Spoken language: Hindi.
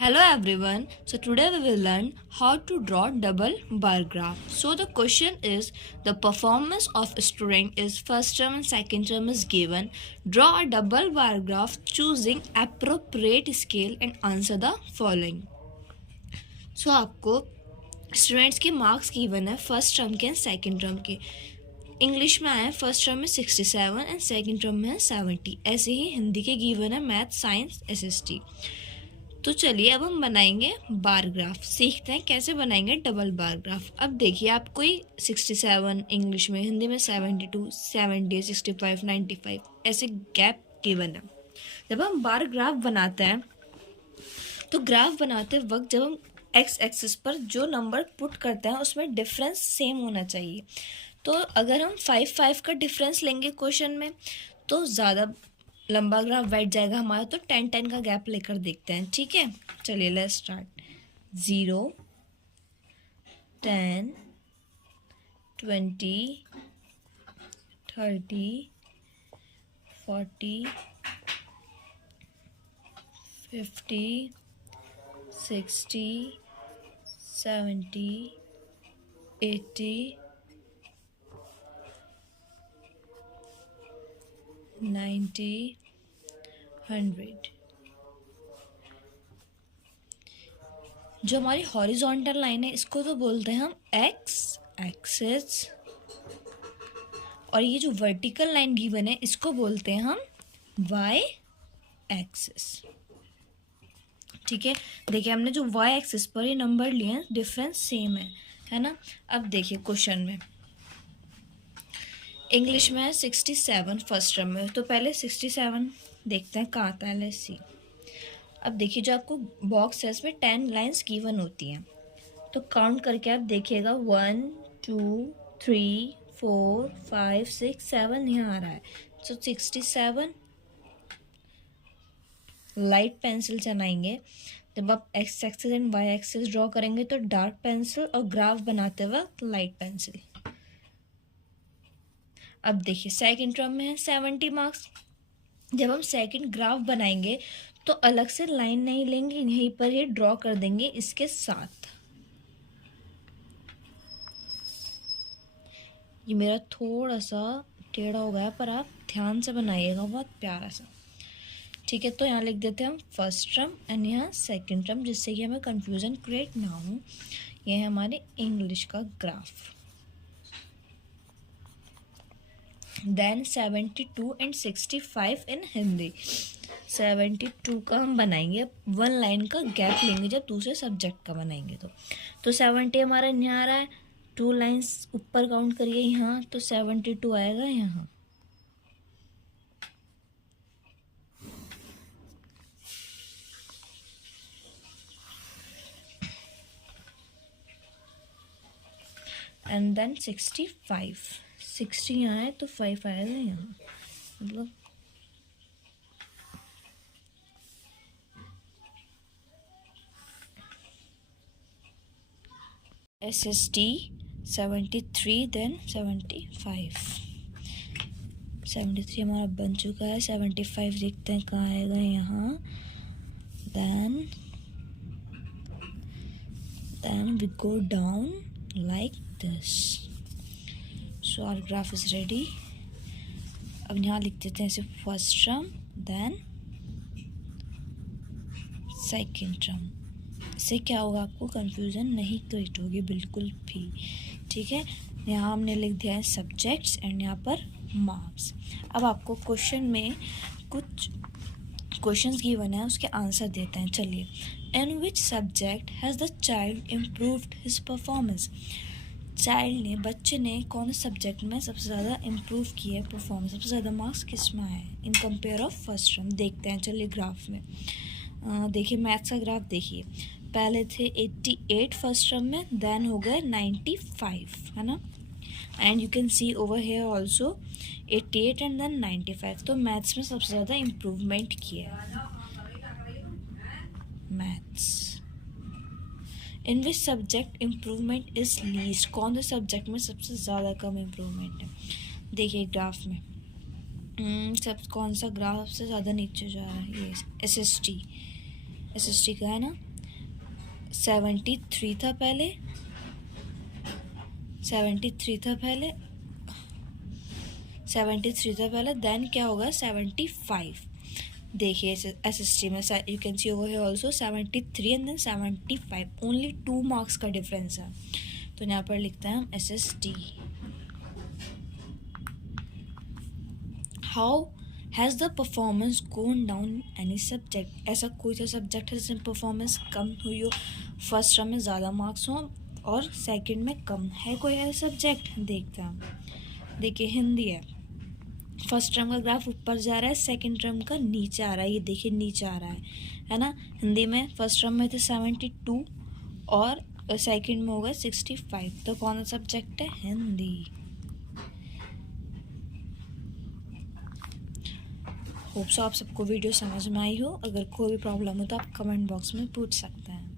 Hello everyone. So today we will learn how to draw double bar graph. So the question is the performance of a student is first term and second term is given. Draw a double bar graph choosing appropriate scale and answer the following. So आपको स्टूडेंट्स के मार्क्स गिवन है फर्स्ट टर्म के एंड सेकंड टर्म के. इंग्लिश में आया फर्स्ट टर्म में 67 एंड सेकंड टर्म में है 70. ऐसे ही हिंदी के गिवन है मैथ साइंस SST. तो चलिए अब हम बनाएंगे बार ग्राफ. सीखते हैं कैसे बनाएंगे डबल बार ग्राफ. अब देखिए आपको 67 इंग्लिश में, हिंदी में 72, 70, 65, 95 ऐसे गैप गिवन है. जब हम बार ग्राफ बनाते हैं तो ग्राफ बनाते वक्त जब हम एक्स एक्सिस पर जो नंबर पुट करते हैं उसमें डिफरेंस सेम होना चाहिए. तो अगर हम 5 का डिफरेंस लेंगे क्वेश्चन में तो ज़्यादा लंबा ग्राफ बैठ जाएगा हमारा. तो 10 का गैप लेकर देखते हैं. ठीक है, चलिए लेट्स स्टार्ट. 0, 10, 20, 30, 40, 50, 60, 70, 80, 90, 100. जो हमारी हॉरिजॉन्टल लाइन है इसको तो बोलते हैं हम एक्स एक्सिस, और ये जो वर्टिकल लाइन गिवन है इसको बोलते हैं हम वाई एक्सिस. ठीक है, देखिए हमने जो वाई एक्सिस पर ये नंबर लिए हैं डिफरेंस सेम है ना. अब देखिए क्वेश्चन में इंग्लिश में है 67 फर्स्ट टर्म में. तो पहले 67 देखते हैं कहाँ आता है. Let's see. अब देखिए जो आपको बॉक्स है इसमें 10 लाइंस गिवन होती हैं. तो काउंट करके आप देखिएगा 1, 2, 3, 4, 5, 6, 7 यहाँ आ रहा है. सो 67 लाइट पेंसिल चलाएंगे. जब आप x axis and y axis draw करेंगे तो डार्क पेंसिल, और ग्राफ बनाते वक्त लाइट पेंसिल. अब देखिए सेकंड टर्म में है 70 मार्क्स. जब हम सेकंड ग्राफ बनाएंगे तो अलग से लाइन नहीं लेंगे, यहीं पर ही ड्रॉ कर देंगे इसके साथ. ये मेरा थोड़ा सा टेढ़ा हो गया पर आप ध्यान से बनाइएगा, बहुत प्यारा सा. ठीक है, तो यहाँ लिख देते हैं हम फर्स्ट टर्म एंड यहाँ सेकंड टर्म, जिससे कि हमें कंफ्यूजन क्रिएट ना हो. यह है हमारे इंग्लिश का ग्राफ. देन 72 एंड 65 इन हिंदी. 72 का हम बनाएंगे, 1 लाइन का गैप लेंगे जब दूसरे सब्जेक्ट का बनाएंगे. तो 70 हमारा यहाँ आ रहा है, 2 लाइन्स ऊपर काउंट करिए यहाँ, तो 72 आएगा यहाँ. एंड देन 65, 60 यहाँ है तो 5 आएगा यहाँ. मतलब SST 73 देन 75. 73 हमारा बन चुका है. 75 देखते हैं कहाँ आएगा यहाँ. then we go down like this. So our graph is ready. अब यहाँ लिख देते हैं इसे first term then second term. इससे क्या होगा, आपको कंफ्यूजन नहीं क्रिएट होगी बिल्कुल भी. ठीक है, यहाँ हमने लिख दिया है सब्जेक्ट्स एंड यहाँ पर मार्क्स. अब आपको क्वेश्चन में कुछ क्वेश्चंस गिवन है, उसके आंसर देते हैं. चलिए. In which subject has the child improved his performance. Child ने, बच्चे ने कौन से सब्जेक्ट में सबसे ज़्यादा इम्प्रूव किया है परफॉर्मेंस, सबसे ज़्यादा मार्क्स किस में आए in compare of first term. देखते हैं चलिए ग्राफ में. देखिए मैथ्स का ग्राफ देखिए. पहले थे 88 फर्स्ट टर्म में, देन हो गए 95, है ना. And you can see over here also 88 and then 95. तो मैथ्स में सबसे ज़्यादा इम्प्रूवमेंट किया है. Maths. In which subject improvement is least. कौन से सब्जेक्ट में सबसे ज़्यादा कम इम्प्रूवमेंट है. देखिए ग्राफ में सब कौन सा ग्राफ से ज़्यादा नीचे जा रहा है. ये एसएसटी का है ना. 73 था पहले, 73 था पहले, 73 था पहले, देन क्या होगा 75। देखिए SST में you can see over here also 73 and then 75, only 2 marks का डिफरेंस है। तो यहाँ पर लिखते हैं हम SST। How has the performance gone down any subject? ऐसा कोई सा सब्जेक्ट है जिसमें परफॉर्मेंस कम हुई हो, फर्स्ट टर्म में ज़्यादा मार्क्स हों और सेकंड में कम? है कोई ऐसा सब्जेक्ट? देखते हैं। देखिए हिंदी है, फर्स्ट टर्म का ग्राफ ऊपर जा रहा है, सेकंड टर्म का नीचे आ रहा है। ये देखिए नीचे आ रहा है ना। हिंदी में फर्स्ट टर्म में थे 72 और सेकंड में होगा 65। तो कौन सा सब्जेक्ट है? हिंदी। होप सो आप सबको वीडियो समझ में आई हो। अगर कोई भी प्रॉब्लम हो तो आप कमेंट बॉक्स में पूछ सकते हैं।